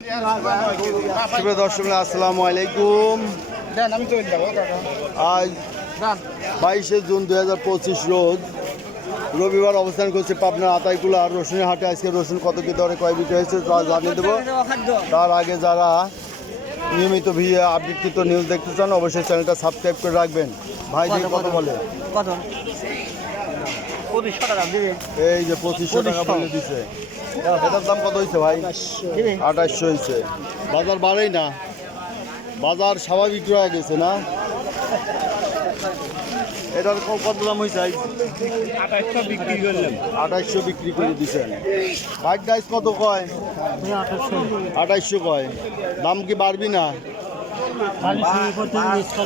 শুভ দর্শক আসসালামু আলাইকুম। আজ 22শে জুন 2025 রোজ রবিবার অবস্থান করছে পাবনার আতাইকুলা রসুনের হাটে। আজকে রসুন কত কি দরে কয় বিক্রি হয়েছে তা জানিয়ে দেবো। তার আগে যারা নিয়মিত ভিডিও আপডেটকৃত নিউজ দেখতে চান অবশ্যই চ্যানেলটা সাবস্ক্রাইব করে রাখবেন। ভাই দিয়ে কত বলে? এই যে 2500 টাকা বলে দিছে। এটার দাম কত হয়েছে ভাই? 2800 হয়েছে। বাজার বাড়েই না, বাজার স্বাভাবিক রয়ে গেছে না। এটার কত দাম হয়েছে? 2800 বিক্রি করে দিচ্ছেন। হোয়াইট রাইস কত কয়? 2800 কয়। দাম কি বাড়বি না?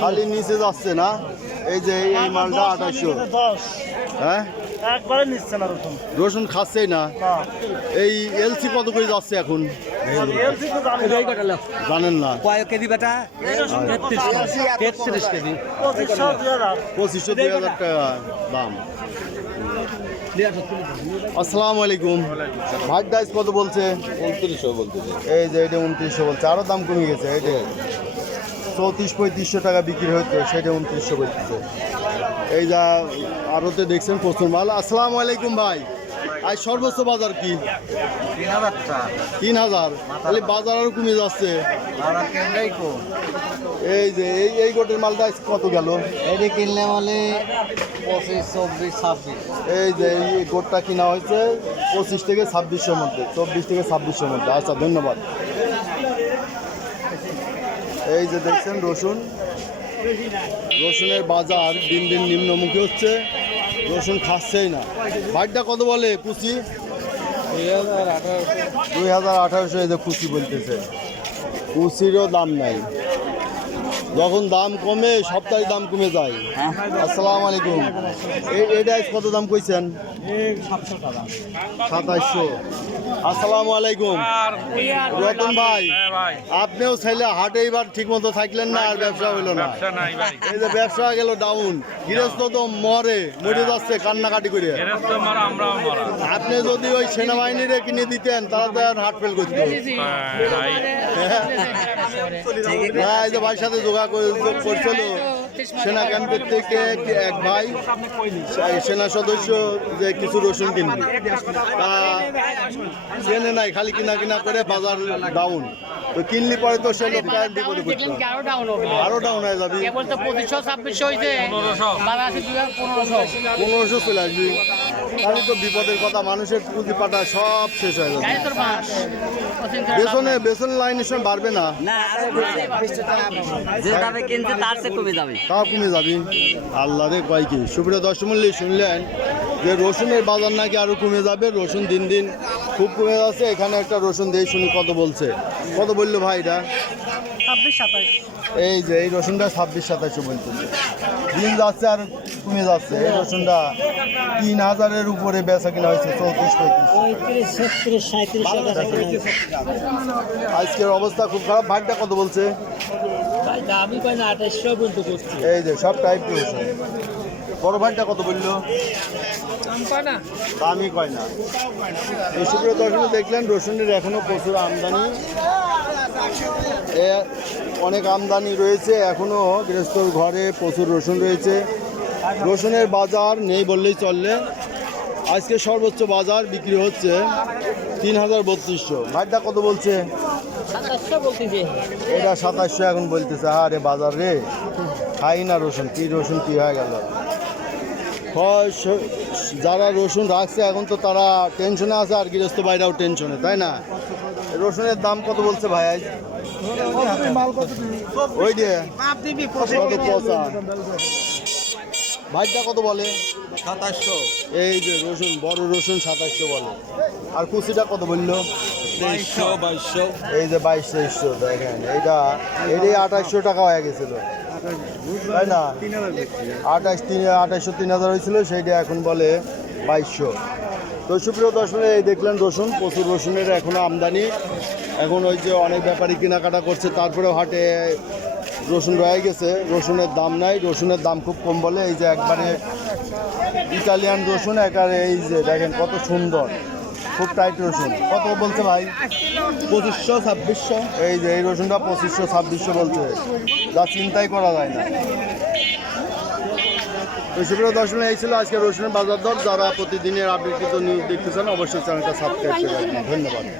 খালি নিচে যাচ্ছে না। এই যে এই মালটা 2800। হ্যাঁ একবারে নিচ্ছে না রসুন, রসুন খাচ্ছেই না। এই এলসি কত করে যাচ্ছে এখন জানেন না? কয় কেজি বেটা? 33 কেজি, 2500 2000 টাকা দাম। আসসালামু আলাইকুম। ভাত ডাইস কত বলছে? 2900 বলতেছে। এই যে এটা 2900 বলছে, আরো দাম কমে গেছে। এটা 3400-3500 টাকা বিক্রি হতো, সেটা 2900 বলতেছে। এই যা আরোতে দেখছেন প্রচুর মাল। আসসালামু আলাইকুম ভাই। আজ সর্বোচ্চ বাজার কি? 3000। তাহলে বাজার আরো কমে যাচ্ছে। এই যে এই গোটের মালটা কত গেল? এটি কিনলে বলে 25, 24, 26। এই যে এই গোটটা কিনা হয়েছে 25 থেকে 2600 মধ্যে, 24 থেকে 2600 মধ্যে। আচ্ছা ধন্যবাদ। এই যে দেখছেন রসুন, রসুনের বাজার দিন দিন নিম্নমুখী হচ্ছে, রসুন খাচ্ছেই না। ভাইটা কত বলে কুচি? 2800। এই যে কুচি বলতেছে, কুচিরও দাম নাই। যখন দাম কমে সপ্তাহে দাম কমে যায়। আসসালামু আলাইকুম। এটা কত দাম কইছেন? 2700। আসসালামু আলাইকুম রতন ভাই। আপনিও চাইলে হাটে এবার ঠিক মতো থাকলেন না, আর ব্যবসা হইলো না। এই যে ব্যবসা গেল ডাউন, গৃহস্থ তো মরে যাচ্ছে কান্নাকাটি করে। আপনি যদি ওই সেনাবাহিনীরে কিনে দিতেন তারা তো আর হাট ফেল করতো। হ্যাঁ, এই যে ভাইয়ের সাথে যোগাযোগ করছিল সেনা ক্যাম্পের থেকে এক ভাই সেনা সদস্য যে কিছু রসুন কিনবে, তা চেনে নাই, খালি কিনা করে বাজার ডাউন। তো কিনলি পরে তো সে লোকটা বিপদে পড়ছে, আরো ডাউন হয়ে যাবে। 1500 চলে আসবি, তাহলে তো বিপদের কথা। মানুষের পুঁজি পাটা সব শেষ হয়ে যাবে। বেসনের লাইনের সময় বাড়বে না, তাও কমে যাবি। আল্লাহ রে কয় কি। সুপ্রিয় দর্শক মূল্য শুনলেন যে রসুনের বাজার নাকি আরো কমে যাবে, রসুন দিন দিন খুব কমে যাচ্ছে। এখানে একটা রসুন দিয়ে শুনি কত বলছে। কত বললো ভাই এটা? 26-27। এই যে এই রসুনটা 26-27 বলতেছে। দিন যাচ্ছে আর কমে যাচ্ছে। এই রসুনটা 3000-এর উপরে বেচা কিনা হয়েছে, 34-35। আজকের অবস্থা খুব খারাপ। ভাইটা কত বলছে? আমি পাই না 2800 বলতে করছি। এই যে সব টাইপ রয়েছে। বড় ভাইটা কত বললো? দামই কয় না। এই সুপ্রিয় দর্শক দেখলেন রসুনের এখনো প্রচুর আমদানি, অনেক আমদানি রয়েছে এখনো। গৃহস্থর ঘরে প্রচুর রসুন রয়েছে। রসুনের বাজার নেই বললেই চললে। আজকে সর্বোচ্চ বাজার বিক্রি হচ্ছে 3300। ভাইটা কত বলছে? 2700 বলতেছে। এটা 2700 এখন বলতেছে। আরে বাজার রে, খাই না রসুন। কি রসুন কি হয়ে গেল? যারা রসুন রাখছে এখন তো তারা টেনশনে আছে, আর গৃহস্থ বাইরেও টেনশনে, তাই না? রসুনের দাম কত বলছে ভাই আজ? ওই যে ভাইটা কত বলে? 2700। এই যে রসুন, বড় রসুন 2700 বলে। আর কুচিটা কত বললো? 2300-2200। এই যে 2200। দেখেন এইটা 2800 টাকা হয়ে গেছিল, তাই না? 2800-3000 হয়েছিল, সেইটা এখন বলে 2200। তো সুপ্রিয় দর্শক এই দেখলেন রসুন, প্রচুর রসুনের এখনো আমদানি। এখন ওই যে অনেক ব্যাপারী কেনাকাটা করছে, তারপরেও হাটে রসুন রয়ে গেছে। রসুনের দাম নাই, রসুনের দাম খুব কম বলে। এই যে একবারে ইটালিয়ান রসুন, একারে এই যে দেখেন কত সুন্দর, খুব টাইট রসুন। কত বলছে ভাই? 2500 2600। এই যে এই রসুনটা 2500 2600 বলছে, যা চিন্তাই করা যায় না। সুপ্রিয় দর্শক, এই ছিল আজকে রসুনের বাজার দর। যারা প্রতিদিনের আপডেটকৃত নিউজ দেখতেছেন অবশ্যই চ্যানেলটা সাবস্ক্রাইব করে রাখবেন। ধন্যবাদ।